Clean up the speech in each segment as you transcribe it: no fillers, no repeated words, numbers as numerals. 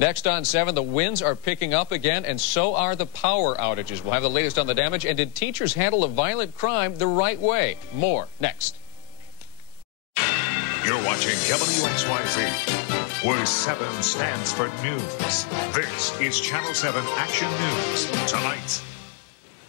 Next on 7, the winds are picking up again, and so are the power outages. We'll have the latest on the damage. And did teachers handle a violent crime the right way? More next. You're watching WXYZ, where 7 stands for news. This is Channel 7 Action News. Tonight.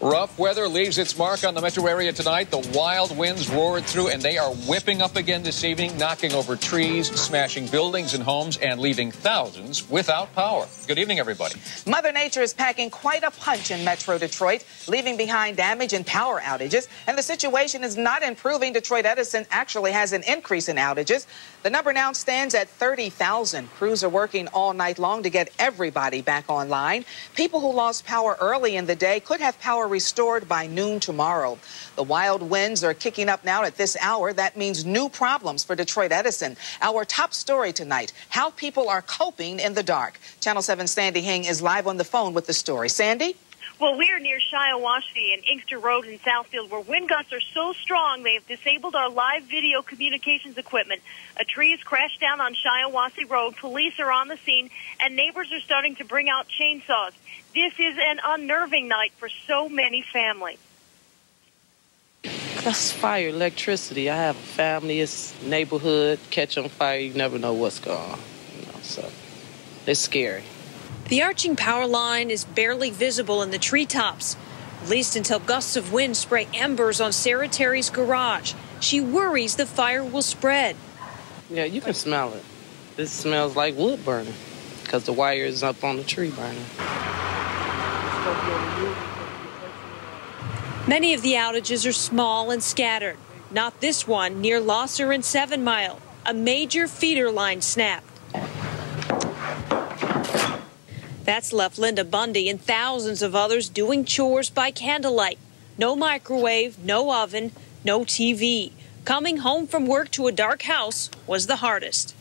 Rough weather leaves its mark on the metro area tonight. The wild winds roared through, and they are whipping up again this evening, knocking over trees, smashing buildings and homes, and leaving thousands without power. Good evening, everybody. Mother Nature is packing quite a punch in Metro Detroit, leaving behind damage and power outages. And the situation is not improving. Detroit Edison actually has an increase in outages. The number now stands at 30,000. Crews are working all night long to get everybody back online. People who lost power early in the day could have power restored by noon tomorrow. The wild winds are kicking up now at this hour. That means new problems for Detroit Edison. Our top story tonight, how people are coping in the dark. Channel 7 Sandy Hing is live on the phone with the story. Sandy? Well, we are near Shiawassee and Inkster Road in Southfield, where wind gusts are so strong they have disabled our live video communications equipment. A tree has crashed down on Shiawassee Road. Police are on the scene, and neighbors are starting to bring out chainsaws. This is an unnerving night for so many families. That's fire, electricity. I have a family, it's neighborhood, catch on fire, you never know what's going on. So it's scary. The arching power line is barely visible in the treetops, at least until gusts of wind spray embers on Sarah Terry's garage. She worries the fire will spread. Yeah, you can smell it. This smells like wood burning because the wire is up on the tree burning. Many of the outages are small and scattered. Not this one near Losser and 7 Mile. A major feeder line snapped. That's left Linda Bundy and thousands of others doing chores by candlelight. No microwave, no oven, no TV. Coming home from work to a dark house was the hardest.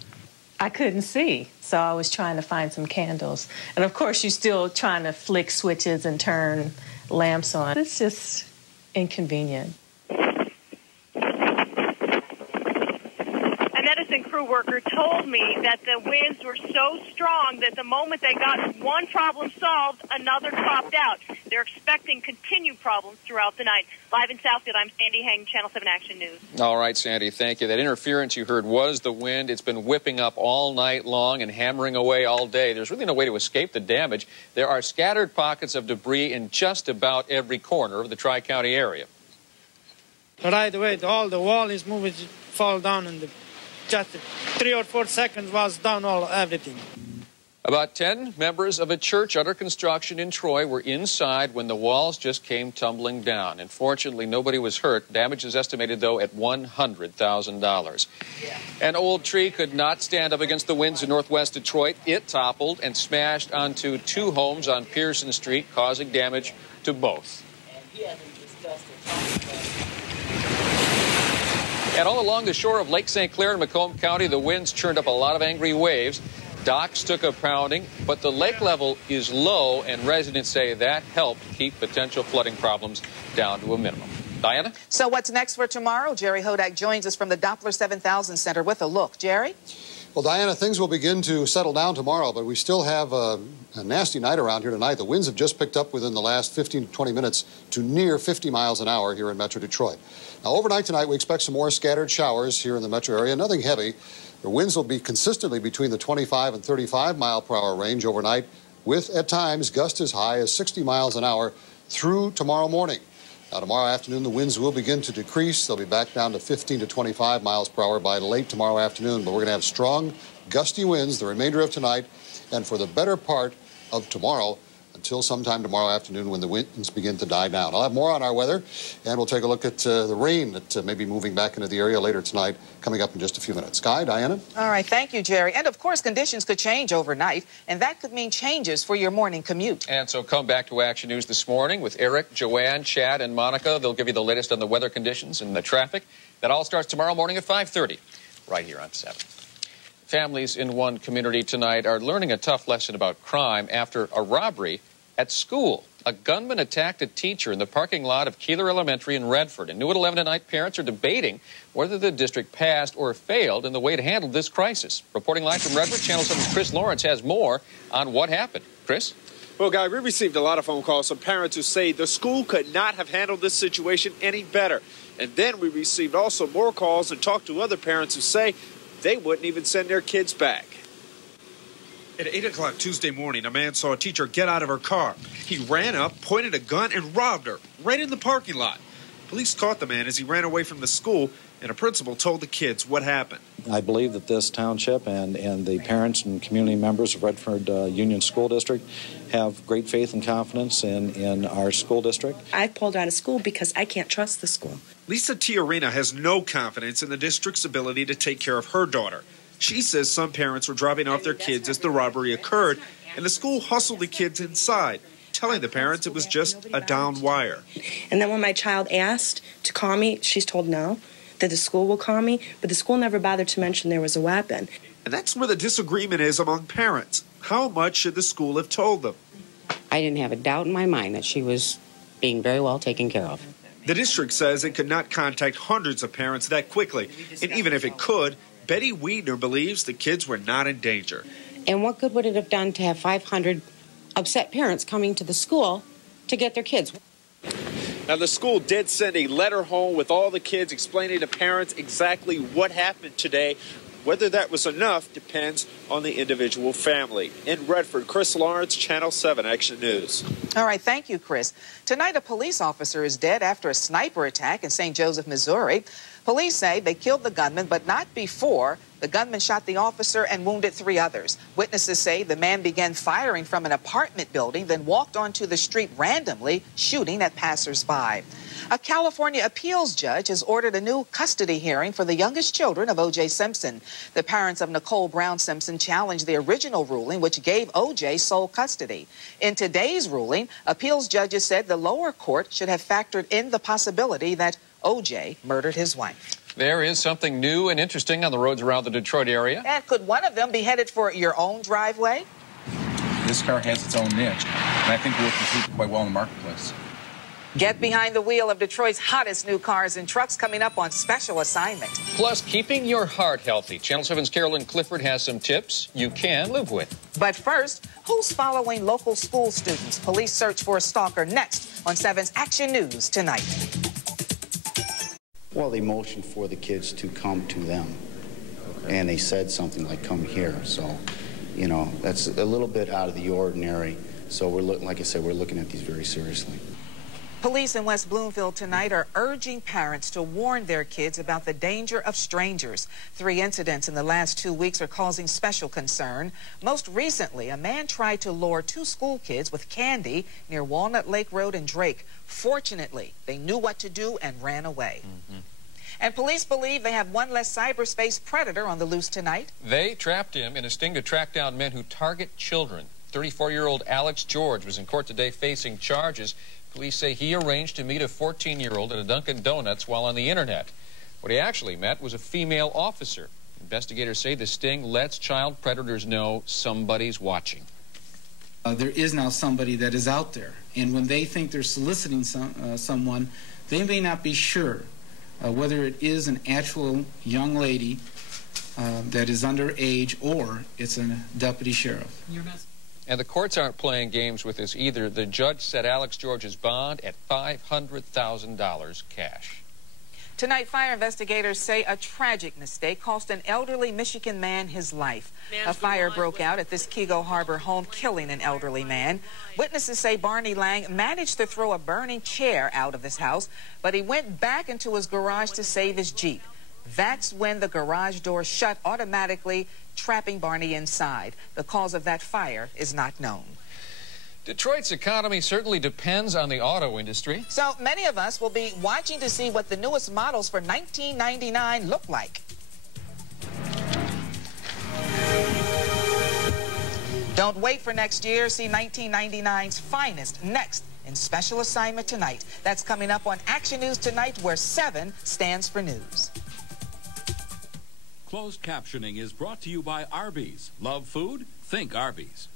I couldn't see, so I was trying to find some candles. And of course, you're still trying to flick switches and turn lamps on. It's just inconvenient. Crew worker told me that the winds were so strong that the moment they got one problem solved, another cropped out. They're expecting continued problems throughout the night. Live in Southfield, I'm Sandy Hang, Channel 7 Action News. All right, Sandy, thank you. That interference you heard was the wind. It's been whipping up all night long and hammering away all day. There's really no way to escape the damage. There are scattered pockets of debris in just about every corner of the Tri-County area. Right away, all the wall is moving, fall down, and just 3 or 4 seconds was down everything. About 10 members of a church under construction in Troy were inside when the walls just came tumbling down. Unfortunately, nobody was hurt. Damage is estimated, though, at $100,000. An old tree could not stand up against the winds in northwest Detroit. It toppled and smashed onto 2 homes on Pearson Street, causing damage to both. And all along the shore of Lake St. Clair in Macomb County, the winds churned up a lot of angry waves. Docks took a pounding, but the lake level is low, and residents say that helped keep potential flooding problems down to a minimum. Diana? So what's next for tomorrow? Jerry Hodak joins us from the Doppler 7000 Center with a look. Jerry? Well, Diana, things will begin to settle down tomorrow, but we still have a nasty night around here tonight. The winds have just picked up within the last 15 to 20 minutes to near 50 miles an hour here in Metro Detroit. Now, overnight tonight, we expect some more scattered showers here in the metro area. Nothing heavy. The winds will be consistently between the 25 and 35 mile per hour range overnight, with, at times, gusts as high as 60 miles an hour through tomorrow morning. Now, tomorrow afternoon, the winds will begin to decrease. They'll be back down to 15 to 25 miles per hour by late tomorrow afternoon. But we're going to have strong, gusty winds the remainder of tonight and for the better part of tomorrow until sometime tomorrow afternoon when the winds begin to die down. I'll have more on our weather, and we'll take a look at the rain that may be moving back into the area later tonight, coming up in just a few minutes. Sky, Diana? All right, thank you, Jerry. And, of course, conditions could change overnight, and that could mean changes for your morning commute. And so come back to Action News this morning with Eric, Joanne, Chad, and Monica. They'll give you the latest on the weather conditions and the traffic. That all starts tomorrow morning at 5:30, right here on 7. Families in one community tonight are learning a tough lesson about crime after a robbery at school. A gunman attacked a teacher in the parking lot of Keeler Elementary in Redford. And new at 11 tonight, parents are debating whether the district passed or failed in the way to handle this crisis. Reporting live from Redford, Channel 7's Chris Lawrence has more on what happened. Chris? Well, Guy, we received a lot of phone calls from parents who say the school could not have handled this situation any better. And then we received also more calls and talked to other parents who say they wouldn't even send their kids back. At 8 o'clock Tuesday morning, a man saw a teacher get out of her car. He ran up, pointed a gun, and robbed her right in the parking lot. Police caught the man as he ran away from the school, and a principal told the kids what happened. I believe that this township and the parents and community members of Redford Union School District have great faith and confidence in our school district. I pulled out of school because I can't trust the school. Lisa Tiarina has no confidence in the district's ability to take care of her daughter. She says some parents were dropping off their kids as the robbery occurred, and the school hustled the kids inside, telling the parents it was just a down wire. And then when my child asked to call me, she's told no, that the school will call me, but the school never bothered to mention there was a weapon. And that's where the disagreement is among parents. How much should the school have told them? I didn't have a doubt in my mind that she was being very well taken care of. The district says it could not contact hundreds of parents that quickly, and even if it could, Betty Wiedner believes the kids were not in danger. And what good would it have done to have 500 upset parents coming to the school to get their kids? Now, the school did send a letter home with all the kids explaining to parents exactly what happened today. Whether that was enough depends on the individual family. In Redford, Chris Lawrence, Channel 7 Action News. All right, thank you, Chris. Tonight, a police officer is dead after a sniper attack in St. Joseph, Missouri. Police say they killed the gunman, but not before. The gunman shot the officer and wounded 3 others. Witnesses say the man began firing from an apartment building, then walked onto the street randomly, shooting at passersby. A California appeals judge has ordered a new custody hearing for the youngest children of O.J. Simpson. The parents of Nicole Brown Simpson challenged the original ruling, which gave O.J. sole custody. In today's ruling, appeals judges said the lower court should have factored in the possibility that O.J. murdered his wife. There is something new and interesting on the roads around the Detroit area. And could one of them be headed for your own driveway? This car has its own niche, and I think we'll compete quite well in the marketplace. Get behind the wheel of Detroit's hottest new cars and trucks coming up on special assignment. Plus, keeping your heart healthy. Channel 7's Carolyn Clifford has some tips you can live with. But first, who's following local school students? Police search for a stalker next on 7's Action News tonight. Well, they motioned for the kids to come to them, and they said something like, come here. So, you know, that's a little bit out of the ordinary. So we're like I said, we're looking at these very seriously. Police in West Bloomfield tonight are urging parents to warn their kids about the danger of strangers. 3 incidents in the last 2 weeks are causing special concern. Most recently, a man tried to lure 2 school kids with candy near Walnut Lake Road in Drake. Fortunately, they knew what to do and ran away. And police believe they have one less cyberspace predator on the loose tonight. They trapped him in a sting to track down men who target children. 34-year-old Alex George was in court today facing charges. Police say he arranged to meet a 14-year-old at a Dunkin' Donuts while on the internet. What he actually met was a female officer. Investigators say the sting lets child predators know somebody's watching. There is now somebody that is out there, and when they think they're soliciting someone, they may not be sure whether it is an actual young lady that is underage or it's a deputy sheriff. And the courts aren't playing games with this either. The judge set Alex George's bond at $500,000 cash. Tonight, fire investigators say a tragic mistake cost an elderly Michigan man his life. A fire broke out at this Kego Harbor home, killing an elderly man. Witnesses say Barney Lang managed to throw a burning chair out of his house, but he went back into his garage to save his Jeep. That's when the garage door shut automatically, trapping Barney inside. The cause of that fire is not known. Detroit's economy certainly depends on the auto industry. So many of us will be watching to see what the newest models for 1999 look like. Don't wait for next year. See 1999's finest next in Special Assignment tonight. That's coming up on Action News tonight, where 7 stands for news. Closed captioning is brought to you by Arby's. Love food? Think Arby's.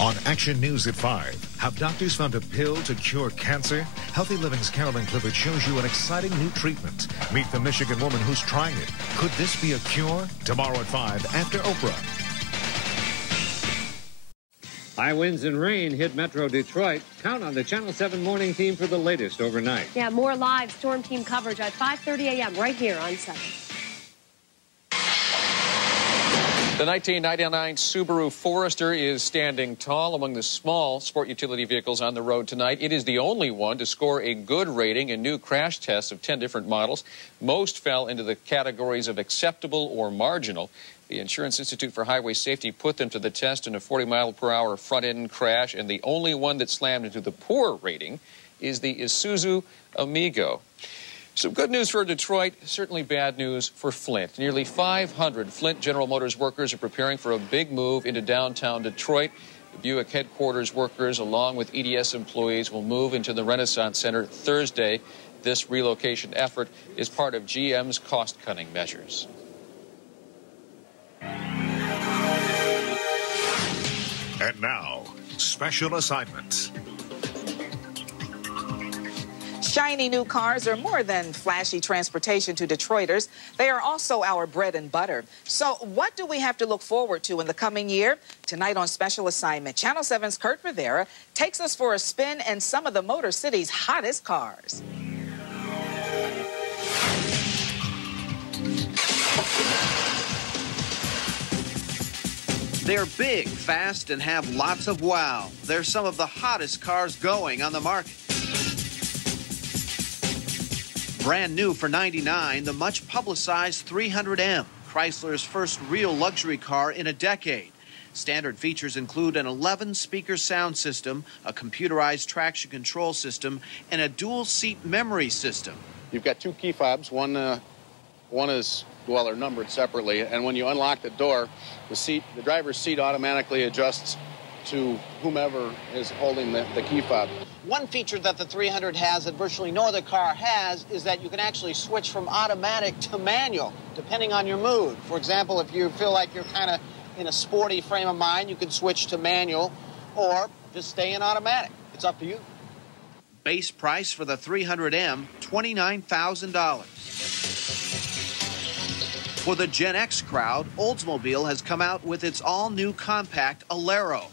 On Action News at 5, have doctors found a pill to cure cancer? Healthy Living's Carolyn Clifford shows you an exciting new treatment. Meet the Michigan woman who's trying it. Could this be a cure? Tomorrow at 5 after Oprah. High winds and rain hit Metro Detroit. Count on the Channel 7 morning team for the latest overnight. Yeah, more live storm team coverage at 5:30 a.m. right here on 7. The 1999 Subaru Forester is standing tall among the small sport utility vehicles on the road tonight. It is the only one to score a good rating in new crash tests of 10 different models. Most fell into the categories of acceptable or marginal. The Insurance Institute for Highway Safety put them to the test in a 40-mile-per-hour front-end crash, and the only one that slammed into the poor rating is the Isuzu Amigo. Some good news for Detroit, certainly bad news for Flint. Nearly 500 Flint General Motors workers are preparing for a big move into downtown Detroit. The Buick headquarters workers, along with EDS employees, will move into the Renaissance Center Thursday. This relocation effort is part of GM's cost-cutting measures. And now, special assignment. Shiny new cars are more than flashy transportation to Detroiters. They are also our bread and butter. So what do we have to look forward to in the coming year? Tonight on Special Assignment, Channel 7's Kurt Rivera takes us for a spin in some of the Motor City's hottest cars. They're big, fast, and have lots of wow. They're some of the hottest cars going on the market. Brand new for $99, the much-publicized 300M, Chrysler's first real luxury car in a decade. Standard features include an 11-speaker sound system, a computerized traction control system, and a dual-seat memory system. You've got two key fobs. One is, well, they're numbered separately, and when you unlock the door, the driver's seat automatically adjusts to whomever is holding the key fob. One feature that the 300 has that virtually no other car has is that you can actually switch from automatic to manual, depending on your mood. For example, if you feel like you're kind of in a sporty frame of mind, you can switch to manual or just stay in automatic. It's up to you. Base price for the 300M, $29,000. For the Gen X crowd, Oldsmobile has come out with its all-new compact Alero.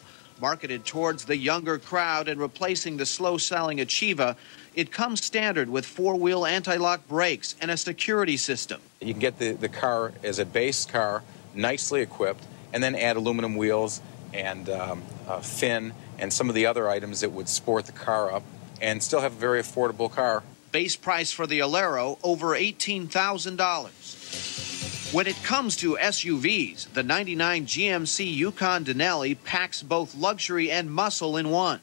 Marketed towards the younger crowd and replacing the slow-selling Achieva, it comes standard with four-wheel anti-lock brakes and a security system. You can get the car as a base car, nicely equipped, and then add aluminum wheels and a fin and some of the other items that would sport the car up and still have a very affordable car. Base price for the Alero, over $18,000. When it comes to SUVs, the '99 GMC Yukon Denali packs both luxury and muscle in one.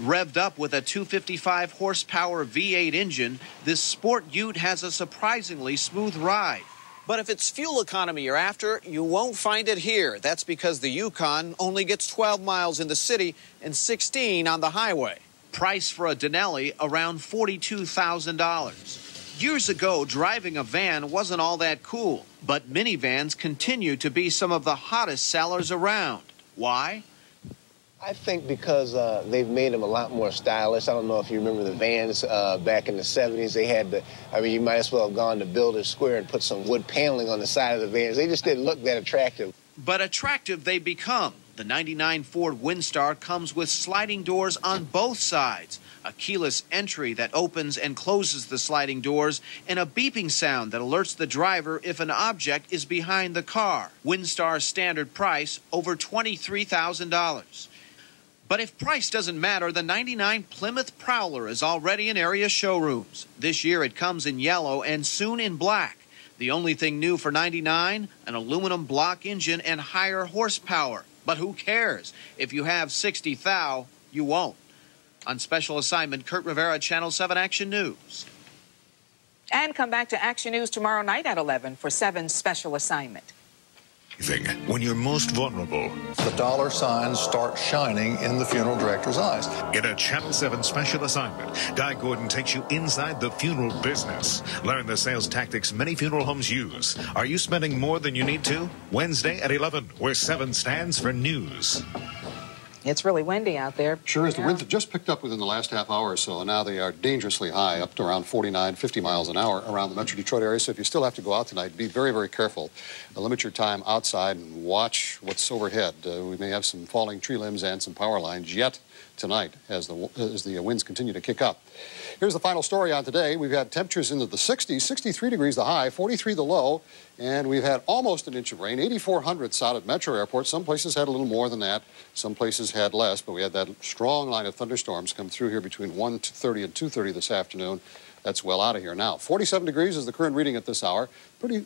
Revved up with a 255 horsepower V8 engine, this sport ute has a surprisingly smooth ride. But if it's fuel economy you're after, you won't find it here. That's because the Yukon only gets 12 miles in the city and 16 on the highway. Price for a Denali around $42,000. Years ago, driving a van wasn't all that cool, but minivans continue to be some of the hottest sellers around. Why? I think because they've made them a lot more stylish. I don't know if you remember the vans back in the 70s. They had you might as well have gone to Builders Square and put some wood paneling on the side of the vans. They just didn't look that attractive. But attractive they become. The '99 Ford Windstar comes with sliding doors on both sides, a keyless entry that opens and closes the sliding doors, and a beeping sound that alerts the driver if an object is behind the car. Windstar's standard price, over $23,000. But if price doesn't matter, the '99 Plymouth Prowler is already in area showrooms. This year it comes in yellow and soon in black. The only thing new for '99, an aluminum block engine and higher horsepower. But who cares? If you have 60 thou, you won't. On Special Assignment, Kurt Rivera, Channel 7 Action News. And come back to Action News tomorrow night at 11 for 7's Special Assignment. when you're most vulnerable. The dollar signs start shining in the funeral director's eyes. In a Channel 7 special assignment, Guy Gordon takes you inside the funeral business. Learn the sales tactics many funeral homes use. Are you spending more than you need to? Wednesday at 11, where 7 stands for news. It's really windy out there. Sure is. The winds have just picked up within the last half hour or so, and now they are dangerously high, up to around 49, 50 miles an hour around the Metro Detroit area. So if you still have to go out tonight, be very, very careful. Limit your time outside and watch what's overhead. We may have some falling tree limbs and some power lines yet tonight as the winds continue to kick up. Here's the final story on today. We've had temperatures into the 60s, 63 degrees the high, 43 the low, and we've had almost an inch of rain, 8,400 out at Metro Airport. Some places had a little more than that. Some places had less, but we had that strong line of thunderstorms come through here between 1:30 and 2:30 this afternoon. That's well out of here now. 47 degrees is the current reading at this hour.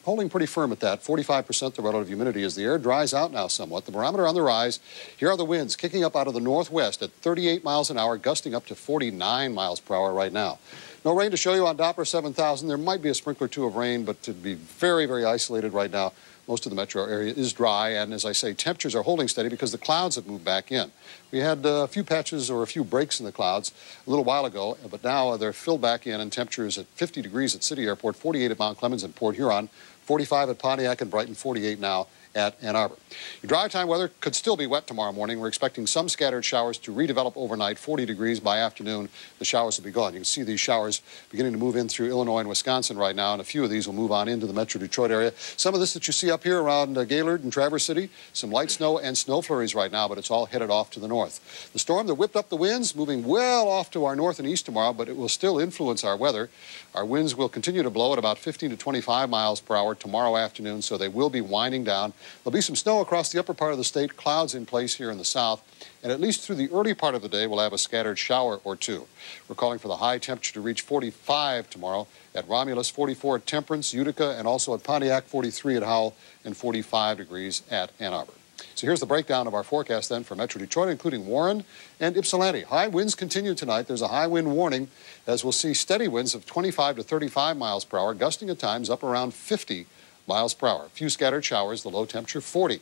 Holding pretty firm at that. 45% the relative humidity as the air dries out now somewhat. The barometer on the rise. Here are the winds kicking up out of the northwest at 38 miles an hour, gusting up to 49 miles per hour right now. No rain to show you on Doppler 7000. There might be a sprinkler or two of rain, but to be very, very isolated right now. Most of the metro area is dry, and as I say, temperatures are holding steady because the clouds have moved back in. We had a few patches or a few breaks in the clouds a little while ago, but now they're filled back in, and temperatures at 50 degrees at City Airport, 48 at Mount Clemens and Port Huron, 45 at Pontiac and Brighton, 48 now at Ann Arbor. Your dry time weather could still be wet tomorrow morning. We're expecting some scattered showers to redevelop overnight. 40 degrees by afternoon. The showers will be gone. You can see these showers beginning to move in through Illinois and Wisconsin right now, and a few of these will move on into the Metro Detroit area. Some of this that you see up here around Gaylord and Traverse City, some light snow and snow flurries right now, but it's all headed off to the north. The storm that whipped up the winds moving well off to our north and east tomorrow, but it will still influence our weather. Our winds will continue to blow at about 15 to 25 miles per hour tomorrow afternoon, so they will be winding down. There'll be some snow across the upper part of the state, clouds in place here in the south, and at least through the early part of the day, we'll have a scattered shower or two. We're calling for the high temperature to reach 45 tomorrow at Romulus, 44 at Temperance, Utica, and also at Pontiac, 43 at Howell, and 45 degrees at Ann Arbor. So here's the breakdown of our forecast then for Metro Detroit, including Warren and Ypsilanti. High winds continue tonight. There's a high wind warning, as we'll see steady winds of 25 to 35 miles per hour, gusting at times up around 50 miles per hour. A few scattered showers, the low temperature 40.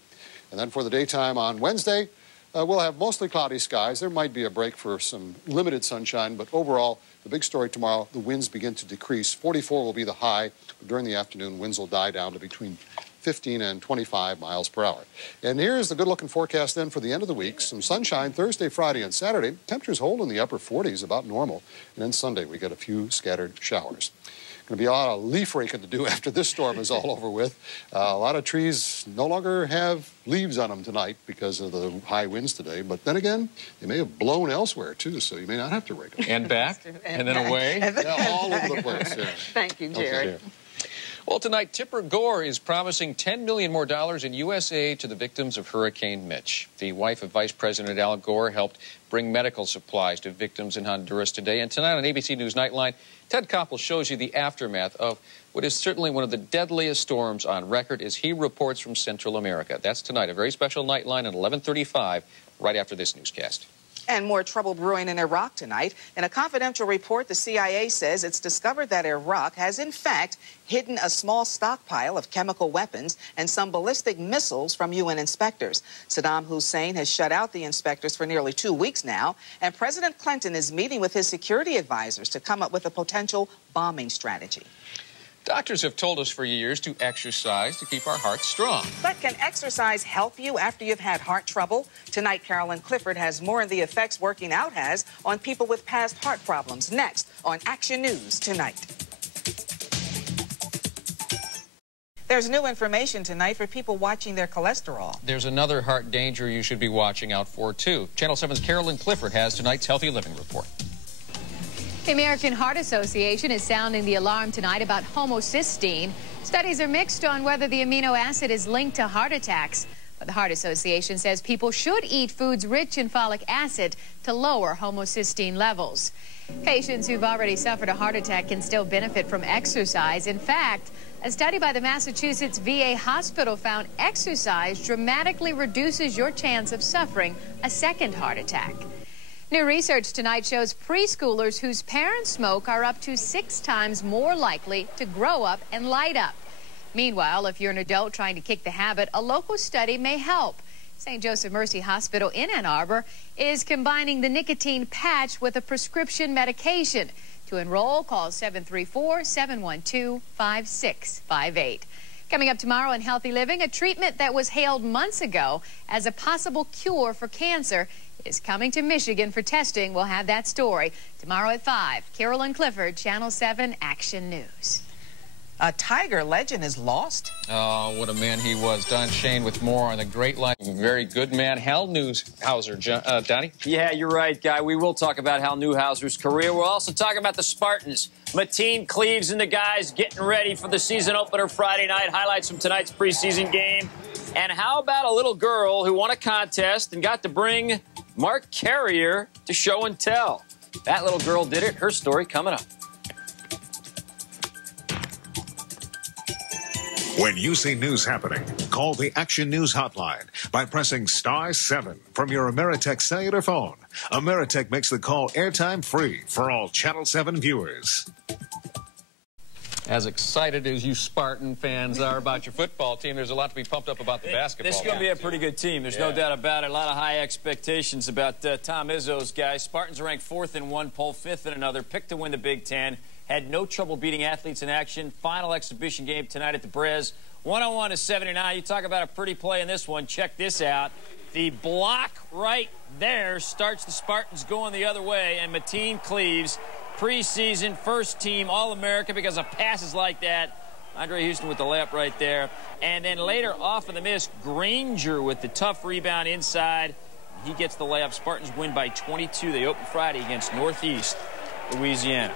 And then for the daytime on Wednesday, we'll have mostly cloudy skies. There might be a break for some limited sunshine, but overall, the big story tomorrow, the winds begin to decrease. 44 will be the high, but during the afternoon, winds will die down to between 15 and 25 miles per hour. And here's the good-looking forecast then for the end of the week. Some sunshine Thursday, Friday, and Saturday. Temperatures hold in the upper 40s, about normal. And then Sunday, we get a few scattered showers. Going to be a lot of leaf raking to do after this storm is all over with. A lot of trees no longer have leaves on them tonight because of the high winds today. But then again, they may have blown elsewhere, too, so you may not have to rake them. And back, and then away. Yeah, all over the place, yeah. Thank you, Jerry. Okay. Well, tonight, Tipper Gore is promising $10 million more in U.S. aid to the victims of Hurricane Mitch. The wife of Vice President Al Gore helped bring medical supplies to victims in Honduras today. And tonight on ABC News Nightline, Ted Koppel shows you the aftermath of what is certainly one of the deadliest storms on record as he reports from Central America. That's tonight, a very special Nightline at 11:35, right after this newscast. And more trouble brewing in Iraq tonight. In a confidential report, the CIA says it's discovered that Iraq has, in fact, hidden a small stockpile of chemical weapons and some ballistic missiles from UN inspectors. Saddam Hussein has shut out the inspectors for nearly 2 weeks now, and President Clinton is meeting with his security advisors to come up with a potential bombing strategy. Doctors have told us for years to exercise to keep our hearts strong. But can exercise help you after you've had heart trouble? Tonight, Carolyn Clifford has more on the effects working out has on people with past heart problems. Next on Action News Tonight. There's new information tonight for people watching their cholesterol. There's another heart danger you should be watching out for, too. Channel 7's Carolyn Clifford has tonight's Healthy Living Report. The American Heart Association is sounding the alarm tonight about homocysteine. Studies are mixed on whether the amino acid is linked to heart attacks. But the Heart Association says people should eat foods rich in folic acid to lower homocysteine levels. Patients who've already suffered a heart attack can still benefit from exercise. In fact, a study by the Massachusetts VA hospital found exercise dramatically reduces your chance of suffering a second heart attack. New research tonight shows preschoolers whose parents smoke are up to 6 times more likely to grow up and light up. Meanwhile, if you're an adult trying to kick the habit, a local study may help. St. Joseph Mercy Hospital in Ann Arbor is combining the nicotine patch with a prescription medication. To enroll, call 734-712-5658. Coming up tomorrow in Healthy Living, a treatment that was hailed months ago as a possible cure for cancer is coming to Michigan for testing. We'll have that story tomorrow at 5. Carolyn Clifford, Channel 7 Action News. A Tiger legend is lost. Oh, what a man he was. Don Shane with more on the great life. Very good man. Hal Newhouser. Donnie? Yeah, you're right, Guy. We will talk about Hal Newhouser's career. We'll also talk about the Spartans. Mateen Cleaves and the guys getting ready for the season opener Friday night. Highlights from tonight's preseason game. And how about a little girl who won a contest and got to bring Mark Carrier to show and tell? That little girl did it. Her story coming up. When you see news happening, call the Action News hotline by pressing *7 from your Ameritech cellular phone. Ameritech makes the call airtime free for all Channel 7 viewers. As excited as you Spartan fans are about your football team, there's a lot to be pumped up about the basketball. This is going to be a pretty good team. There's no doubt about it. A lot of high expectations about Tom Izzo's guys. Spartans are ranked 4th in one poll, 5th in another, picked to win the Big Ten. Had no trouble beating Athletes in Action. Final exhibition game tonight at the Brez. 101 to 79. You talk about a pretty play in this one. Check this out. The block right there starts the Spartans going the other way. And Mateen Cleaves, preseason first team All-America because of passes like that. Andre Houston with the layup right there. And then later off of the miss, Granger with the tough rebound inside. He gets the layup. Spartans win by 22. They open Friday against Northeast Louisiana.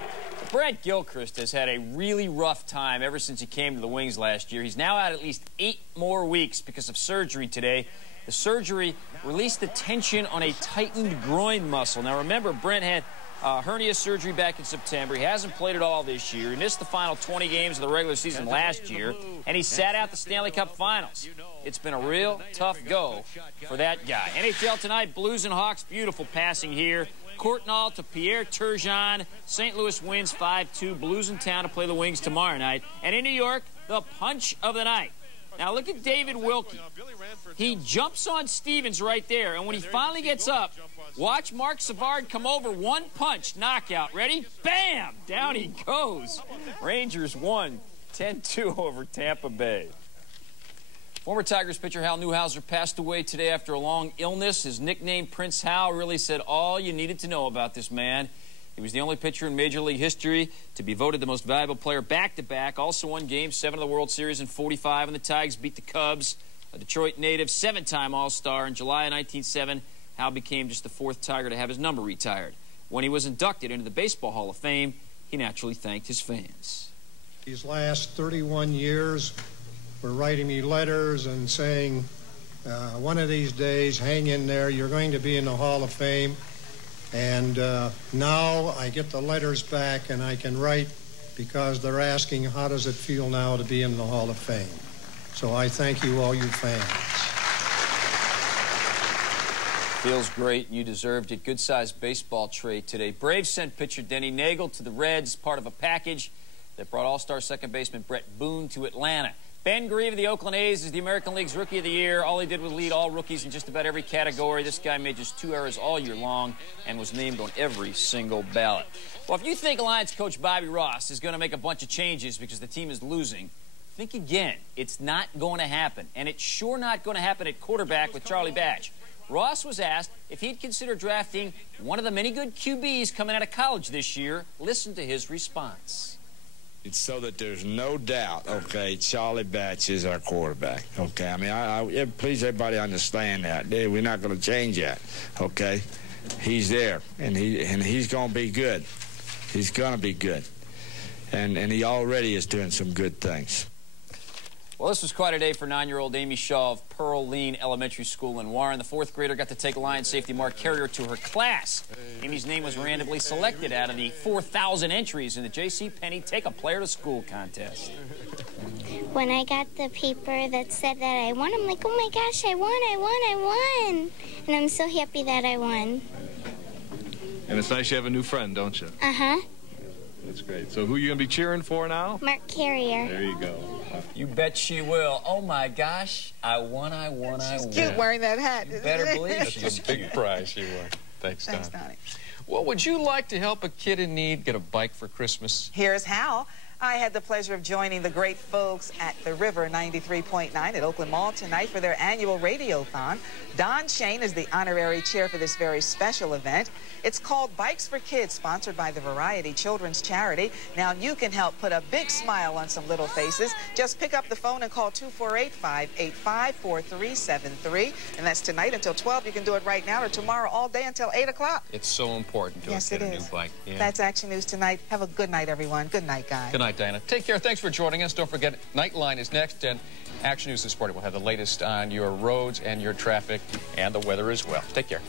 Brad Gilchrist has had a really rough time ever since he came to the Wings last year. He's now out at least 8 more weeks because of surgery today. The surgery released the tension on a tightened groin muscle. Now remember, Brent had hernia surgery back in September. He hasn't played at all this year. He missed the final 20 games of the regular season last year, and he sat out the Stanley Cup Finals. It's been a real tough go for that guy. NHL tonight, Blues and Hawks, beautiful passing here. Courtnall to Pierre Turgeon. St. Louis wins 5-2. Blues in town to play the Wings tomorrow night. And in New York, the punch of the night. Now look at David Wilkie. He jumps on Stevens right there. And when he finally gets up, watch Mark Savard come over. One punch, knockout. Ready? Bam! Down he goes. Rangers won 10-2 over Tampa Bay. Former Tigers pitcher Hal Newhouser passed away today after a long illness. His nickname, Prince Hal, really said all you needed to know about this man. He was the only pitcher in Major League history to be voted the most valuable player back-to-back. Also won Game 7 of the World Series in '45, and the Tigers beat the Cubs. A Detroit native, 7-time All-Star. In July of 1907, Hal became just the 4th Tiger to have his number retired. When he was inducted into the Baseball Hall of Fame, he naturally thanked his fans. These last 31 years, were writing me letters and saying, one of these days, hang in there, you're going to be in the Hall of Fame. And now I get the letters back and I can write because they're asking, how does it feel now to be in the Hall of Fame? So I thank you, all you fans. Feels great. You deserved it. Good-sized baseball trade today. Braves sent pitcher Denny Nagel to the Reds, part of a package that brought All-Star second baseman Brett Boone to Atlanta. Ben Grieve of the Oakland A's is the American League's Rookie of the Year. All he did was lead all rookies in just about every category. This guy made just 2 errors all year long and was named on every single ballot. Well, if you think Lions coach Bobby Ross is going to make a bunch of changes because the team is losing, think again. It's not going to happen. And it's sure not going to happen at quarterback with Charlie Batch. Ross was asked if he'd consider drafting one of the many good QBs coming out of college this year. Listen to his response. It's so that there's no doubt, okay, Charlie Batch is our quarterback, okay? I mean, please everybody understand that. We're not going to change that, okay? He's there, and he's going to be good. He's going to be good. And he already is doing some good things. Well, this was quite a day for 9-year-old Amy Shaw of Pearl Lean Elementary School in Warren. The 4th grader got to take Lions safety Mark Carrier to her class. Amy's name was randomly selected out of the 4,000 entries in the JCPenney Take a Player to School contest. When I got the paper that said that I won, I'm like, oh my gosh, I won. And I'm so happy that I won. And it's nice you have a new friend, don't you? Uh-huh. That's great. So who are you going to be cheering for now? Mark Carrier. There you go. You bet she will. Oh, my gosh. I won. She's cute wearing that hat. You better believe she's That's a big prize she won. Thanks, Don. Thanks, Donnie. Well, would you like to help a kid in need get a bike for Christmas? Here's how. I had the pleasure of joining the great folks at the River 93.9 at Oakland Mall tonight for their annual Radiothon. Don Shane is the honorary chair for this very special event. It's called Bikes for Kids, sponsored by the Variety Children's Charity. Now, you can help put a big smile on some little faces. Just pick up the phone and call 248-585-4373. And that's tonight until 12. You can do it right now or tomorrow all day until 8 o'clock. It's so important to Yes, get it a is. new bike. Yeah. That's Action News tonight. Have a good night, everyone. Good night, guys. Good night, Diana. Take care. Thanks for joining us. Don't forget, Nightline is next, and Action News this morning will have the latest on your roads and your traffic and the weather as well. Take care.